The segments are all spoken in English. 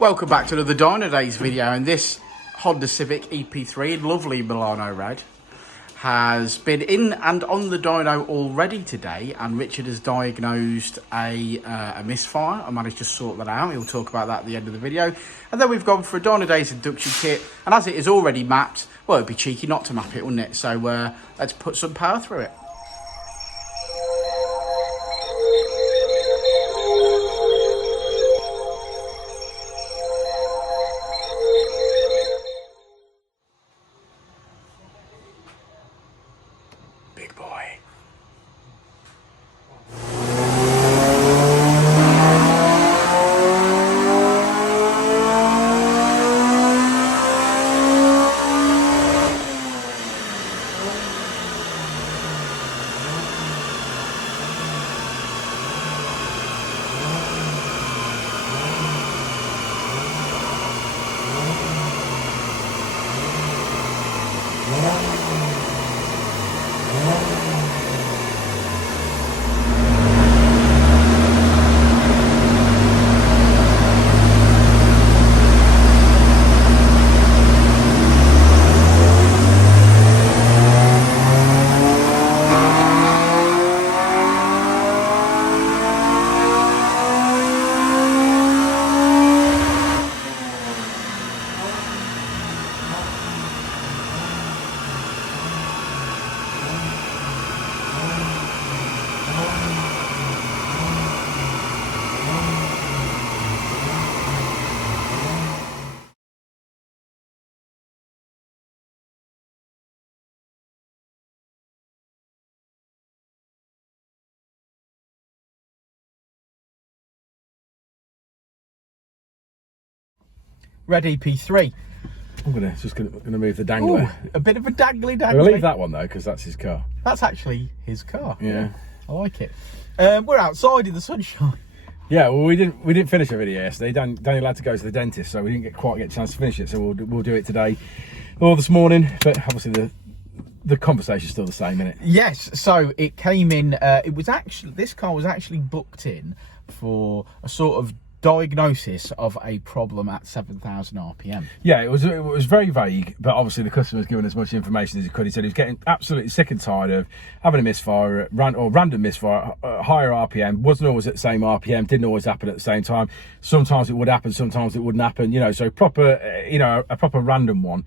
Welcome back to another Dynodaze video, and this Honda Civic Ep3 in lovely Milano red has been in and on the dyno already today, and Richard has diagnosed a misfire. I managed to sort that out. He'll talk about that at the end of the video. And then we've gone for a Dynodaze induction kit, and as it is already mapped, well, it'd be cheeky not to map it, wouldn't it? So let's put some power through it. Big boy. Red EP3. I'm just gonna move the dangler. Ooh, a bit of a dangly. We'll leave that one though, because that's his car. That's actually his car. Yeah. I like it. We're outside in the sunshine. Yeah, well, we didn't finish a video yesterday. Daniel had to go to the dentist, so we didn't quite get a chance to finish it. So we'll do it today or this morning. But obviously the conversation's still the same, isn't it? Yes. So it came in. This car was actually booked in for a sort of diagnosis of a problem at 7,000 RPM. Yeah, it was very vague, but obviously the customer's given as much information as he could. He said he was getting absolutely sick and tired of having a misfire, random misfire, higher RPM. Wasn't always at the same RPM, didn't always happen at the same time. Sometimes it would happen, sometimes it wouldn't happen, so a proper random one.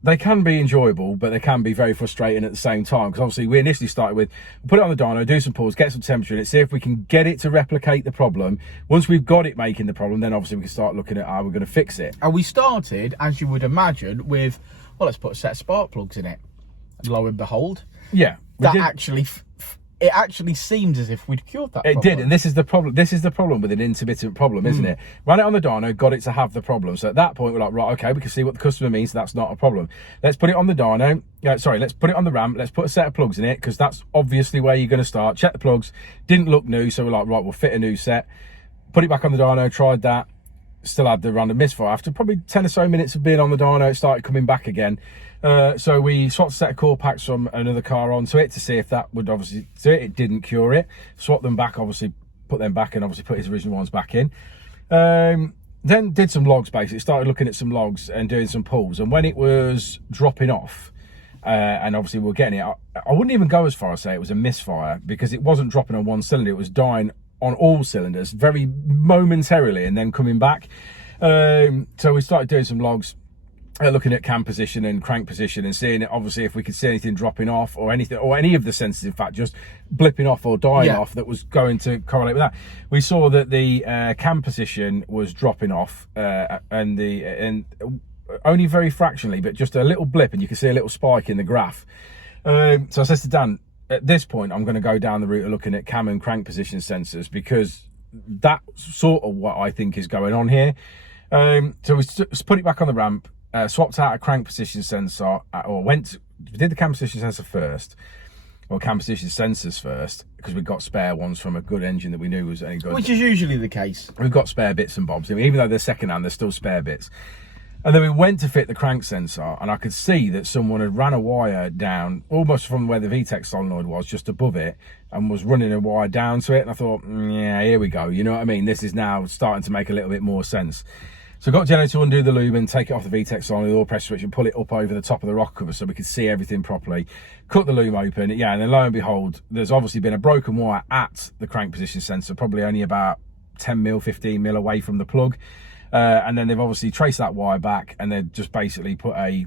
They can be enjoyable, but they can be very frustrating at the same time, because obviously we initially started with put it on the dyno, do some pulls, get some temperature in it, see if we can get it to replicate the problem. Once we've got it making the problem, then obviously we can start looking at how we're going to fix it. And we started, as you would imagine, with, well, let's put a set of spark plugs in it. And lo and behold, yeah, it actually seemed as if we'd cured that problem. It did, and this is the problem. This is the problem with an intermittent problem, isn't it? Ran it on the dyno, got it to have the problem. So at that point, we're like, right, okay, we can see what the customer means. That's not a problem. Let's put it on the dyno. Let's put it on the ramp. Let's put a set of plugs in it, because that's obviously where you're going to start. Check the plugs. Didn't look new, so we're like, right, we'll fit a new set. Put it back on the dyno. Tried that. Still had the random misfire. After probably 10 or so minutes of being on the dyno, it started coming back again. So we swapped a set of core packs from another car onto it to see if that would obviously do it. It didn't cure it. Swapped them back, obviously put them back, and obviously put his original ones back in. Then did some logs, basically. Started looking at some logs and doing some pulls. And when it was dropping off, and obviously we're getting it, I wouldn't even go as far as say it was a misfire, because it wasn't dropping on one cylinder. It was dying on all cylinders very momentarily and then coming back. So we started doing some logs, looking at cam position and crank position, and seeing it, obviously if we could see anything dropping off, or anything, or any of the sensors in fact just blipping off or dying off that was going to correlate with that. We saw that the cam position was dropping off, and only very fractionally, but just a little blip, and you can see a little spike in the graph. So I said to Dan, at this point I'm going to go down the route of looking at cam and crank position sensors, because that's sort of what I think is going on here. So we put it back on the ramp, swapped out a crank position sensor, did the cam position sensor first, or cam position sensors first, because we got spare ones from a good engine that we knew was any good. Which is usually the case. We've got spare bits and bobs. Even though they're second hand, there's still spare bits. And then we went to fit the crank sensor, and I could see that someone had ran a wire down almost from where the vtec solenoid was, just above it, and was running a wire down to it. And I thought, yeah, here we go. You know what I mean? This is now starting to make a little bit more sense. So I got Jenno to undo the lube and take it off the vtec solenoid, or press switch, and pull it up over the top of the rocker cover so we could see everything properly. Cut the loom open, yeah, and then lo and behold, there's obviously been a broken wire at the crank position sensor, probably only about 10 mil, 15 mil away from the plug. And then they've obviously traced that wire back, and they've just basically put a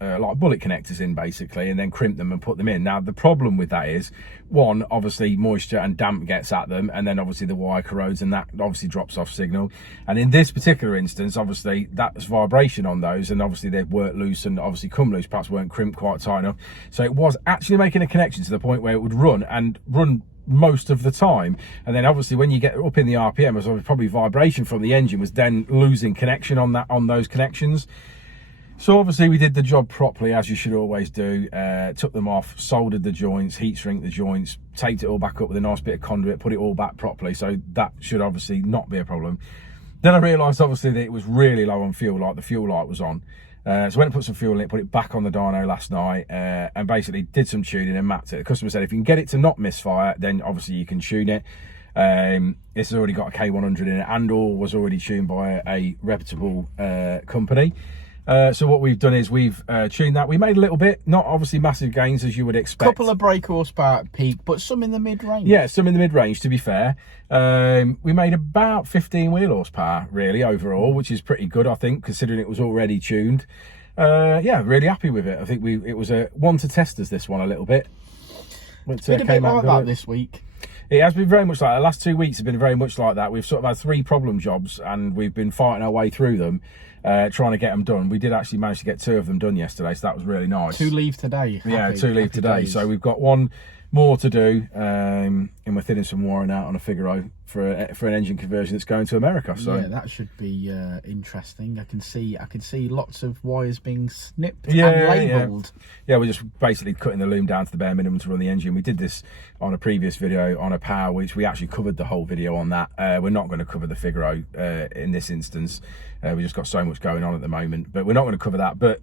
like bullet connectors in, basically, and then crimped them and put them in. Now the problem with that is, one, obviously moisture and damp gets at them, and then obviously the wire corrodes, and that obviously drops off signal. And in this particular instance, obviously that's vibration on those, and obviously they've worked loose and obviously come loose, perhaps weren't crimped quite tight enough. So it was actually making a connection to the point where it would run most of the time, and then obviously when you get up in the RPM, it was probably vibration from the engine was then losing connection on those connections. So obviously we did the job properly, as you should always do. Took them off, soldered the joints, heat shrink the joints, taped it all back up with a nice bit of conduit, put it all back properly, so that should obviously not be a problem. Then I realised obviously that it was really low on fuel, like the fuel light was on. So I went and put some fuel in it, put it back on the dyno last night, and basically did some tuning and mapped it. The customer said if you can get it to not misfire, then obviously you can tune it. This has already got a K100 in it, and all was already tuned by a reputable company. So what we've done is we've tuned that. We made a little bit, not obviously massive gains as you would expect. Couple of brake horsepower at peak, but some in the mid-range. Yeah, some in the mid-range, to be fair. We made about 15 wheel horsepower, really, overall, which is pretty good, I think, considering it was already tuned. Yeah, really happy with it. I think it was a one to test us, this one, a little bit. It's been a bit like that this week. It has been very much like that. The last 2 weeks have been very much like that. We've sort of had 3 problem jobs, and we've been fighting our way through them, trying to get them done. We did actually manage to get 2 of them done yesterday, so that was really nice. 2 leave today. Yeah, 2 leave today. So we've got 1 more to do, and we're thinning some wiring out on a Figaro for an engine conversion that's going to America. So yeah, that should be interesting. I can see lots of wires being snipped and labelled. Yeah, we're just basically cutting the loom down to the bare minimum to run the engine. We did this on a previous video on a power, which we actually covered the whole video on that. We're not going to cover the Figaro in this instance. We just got so much going on at the moment, but we're not going to cover that. But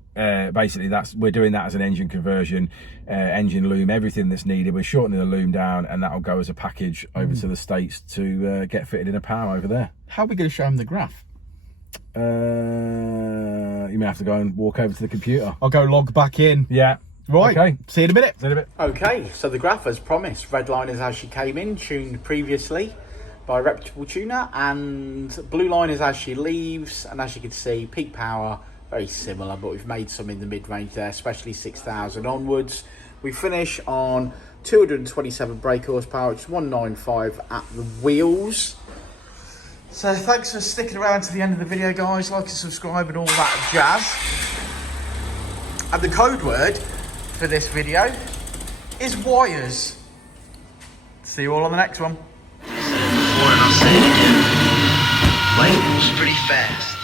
basically we're doing that as an engine conversion, engine loom, everything that's needed. We're shortening the loom down, and that'll go as a package over to the States to get fitted in a power over there. How are we going to show them the graph? You may have to go and walk over to the computer. I'll go log back in. Yeah. Right. Okay. See you in a minute. See you in a bit. Okay, so the graph, as promised, red line is as she came in, tuned previously by a reputable tuner, and blue line is as she leaves. And as you can see, peak power very similar, but we've made some in the mid-range there, especially 6,000 onwards. We finish on 227 brake horsepower, which is 195 at the wheels. So thanks for sticking around to the end of the video, guys. Like and subscribe and all that jazz. And the code word for this video is wires. See you all on the next one. I said it before and I'll say it again. Life moves pretty fast.